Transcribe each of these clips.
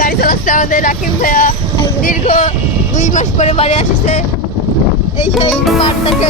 গাড়ি চালাচ্ছে আমাদের রাকিব ভাইয়া। দীর্ঘ দুই মাস পরে বাড়ি আসছে। এই সেই পার্টটাকে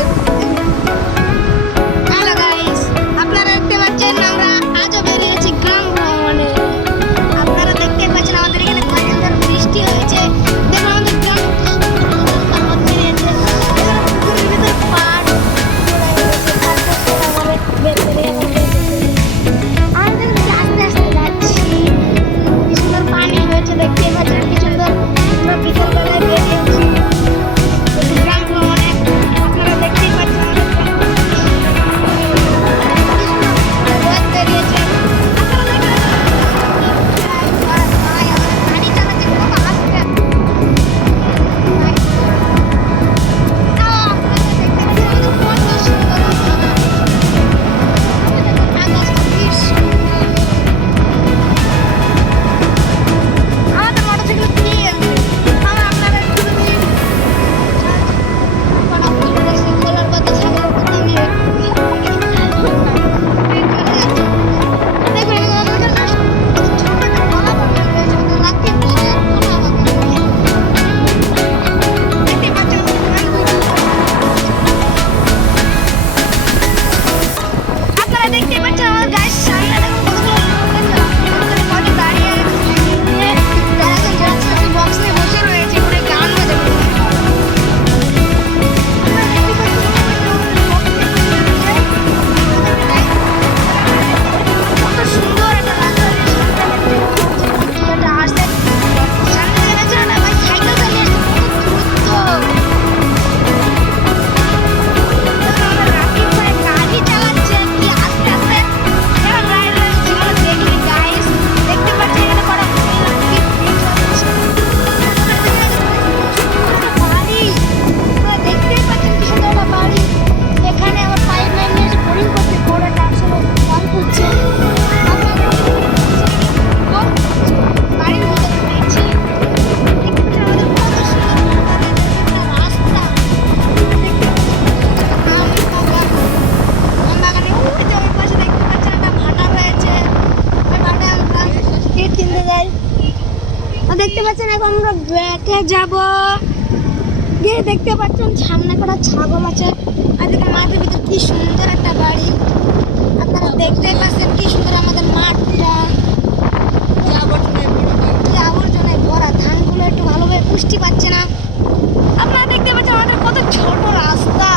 ব্যাকে যাব। গিয়ে দেখতে পাচ্ছেন সামনে করা ছাগল আছে। আর মাঠের ভিতরে কি সুন্দর একটা বাড়ি। আপনারা দেখতে পাচ্ছেন কি সুন্দর আমাদের মাঠটা কি আবর্জনায় ভরা ধানগুলো একটু ভালোভাবে পুষ্টি পাচ্ছে না আপনারা দেখতে পাচ্ছেন আমাদের কত ছোট রাস্তা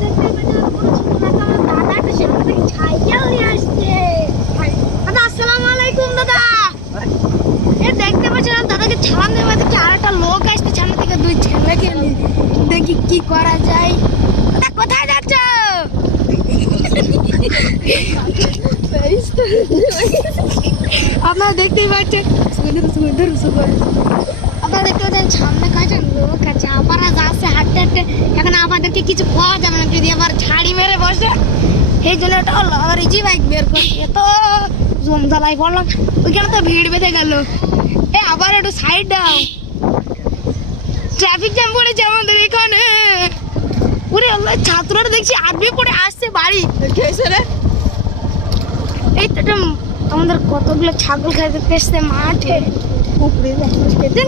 দেখতে পাচ্ছেন কত ছোট রাস্তা আমার দাদা একটা সামনে থেকে সাইকেল নিয়ে আসছে দাদা আসসালামু আলাইকুম দাদা এ দেখতে পাচ্ছেন আমার দাদাকে ছাড়ান দেওয়া দেখি আর একটা লোক আসছে সামনে থেকে দুই ছেলেকে নিয়ে দেখি কি করা যায়। কোথায় যাচ্ছ? আপনারা দেখতেই পাচ্ছেন দেখতে পাচ্ছেন আবার হাঁটতে হাঁটতে কিছু যদি আবার ছাড়ি বসে এই জন্য বাইক বের এত ওইখানে তো ভিড় বেঁধে গেল। এ, আবার একটু সাইড দাও। ট্রাফিক জ্যাম পড়েছে আমাদের এখানে। ওরে আল্লাহ ছাত্ররা দেখছি আরবি পড়ে আসছে বাড়ি। রে। এই তো আমাদের কতগুলো ছাগল খেতে এসছে মাঠে।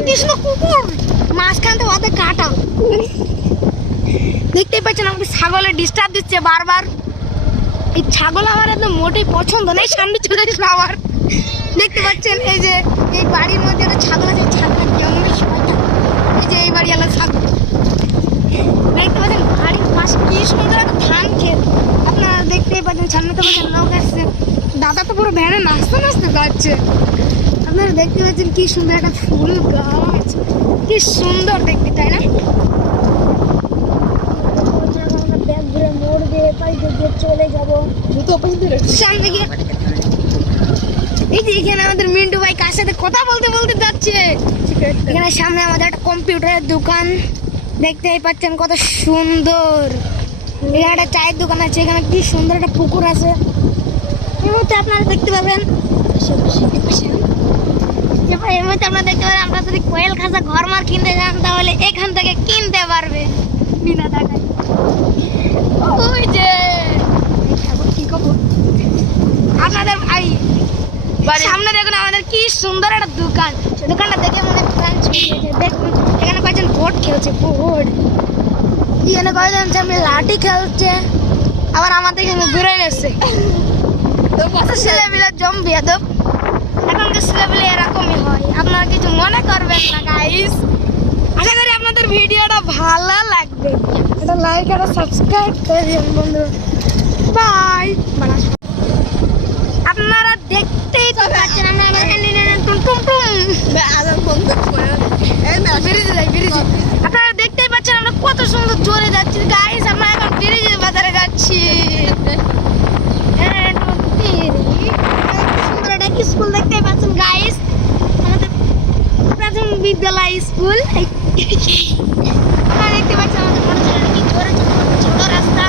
কৃষ্ণ কুকুর মাঝখানটা ওদের কাটা দেখতেই পাচ্ছেন আমাকে ছাগলে ডিস্টার্ব দিচ্ছে বারবার। এই ছাগল আমার একদম মোটেই পছন্দ নেই সামনে চলে আসলো আবার দেখতে পাচ্ছেন এই যে এই বাড়ির মধ্যে একটা ছাগল আছে ছাগল কেমন শয়তান। এই যে এই বাড়ি আলাদা ছাগল দেখতে পাচ্ছেন বাড়ির পাশে কি সুন্দর একটা ধান ক্ষেত আপনারা দেখতেই পাচ্ছেন সামনে তো পাচ্ছেন লোক আসছে দাদা তো পুরো ভ্যানে নাচতে আপনারা দেখতে পাচ্ছেন কি সুন্দর একটা ফুল গাছ। কি সুন্দর দেখতে, তাই না? চলে যাব সামনে গিয়ে এই এখানে আমাদের মিন্টু ভাই কার সাথে কথা বলতে বলতে যাচ্ছে। এখানে সামনে আমাদের একটা কম্পিউটারের দোকান। দেখতেই পাচ্ছেন কত সুন্দর। এখানে একটা চায়ের দোকান আছে, এখানে কি সুন্দর একটা পুকুর আছে। এই মুহূর্তে আপনারা দেখতে পাবেন এর মধ্যে আপনারা দেখতে আমরা যদি কোয়েল খাসা ঘর মার কিনতে যান তাহলে এখান থেকে কিনতে পারবে। বিনা টাকায়। ওই যে! কি খবর? আপনাদের ভাই সামনে দেখুন আমাদের কি সুন্দর একটা দোকান। দোকানটা দেখে মনে দেখুন এখানে কয়েকজন বোর্ড খেলছে বোর্ড এখানে কয়েকজন সামনে লাঠি খেলছে আবার আমাদের এখানে ঘুরে এসছে তো কত পাশে ছেলেপিলে জম বেদব এখনকার ছেলেপিলে এরকমই হয়। আপনারা কিছু মনে করবেন না গাইস আশা করি আপনাদের ভিডিওটা ভালো লাগবে। এটা লাইক একটা সাবস্ক্রাইব করে দিন বন্ধু বাই আপনারা দেখতেই তো পাচ্ছেন আমরা আমার ক্যান্টিনে টুম টুম টুম আবার বন্ধ করে এই না ব্রিজে যাই ব্রিজে আপনারা দেখতেই পাচ্ছেন আমরা কত সুন্দর জোরে যাচ্ছি গাইস আমরা এখন ব্রিজের বাজারে যাচ্ছি And তিরি। কি সুন্দর একটা স্কুল দেখতে পাচ্ছেন গাইস আমাদের প্রাথমিক বিদ্যালয় স্কুল। দেখতে পাচ্ছি আমাদের মোটরসাইকেল কি জোরে চলছে ছোট রাস্তা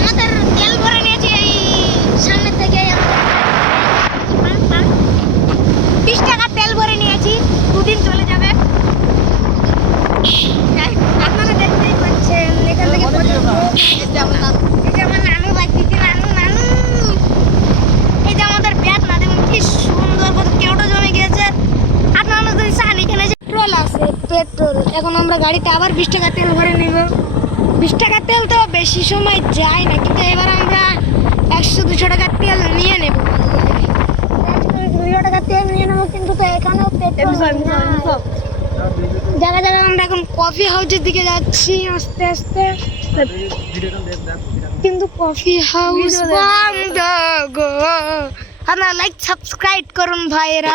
আমাদের তেল ভরে নিয়েছি এই সামনে থেকে বিশ টাকা তেল ভরে নিয়েছি দুদিন চলে যাবে যাই হোক, আপনারা দেখতেই পাচ্ছেন এখান থেকে কত লোক এটা আমার নাম। এই যে আমার নানু লাগতেছে নানু নানু এই যে আমাদের ব্যাট না দেখুন কি সুন্দর কত কেউটা জমে গিয়েছে আপনারা যদি চান এখানে যে পেট্রোল আছে পেট্রোল এখন আমরা গাড়িতে আবার বিশ টাকা তেল ভরে নেব। বিশ টাকা তেল তো বেশি সময় যায় না কিন্তু এবার আমরা একশো দুশো টাকা তেল নিয়ে নেব। দুশো টাকা তেল নিয়ে নেব কিন্তু তো এখানেও জায়গায় আমরা এখন কফি হাউসের দিকে যাচ্ছি আস্তে আস্তে কিন্তু কফি হাউস। বন্ধ গো। আপনারা লাইক সাবস্ক্রাইব করুন ভাইরা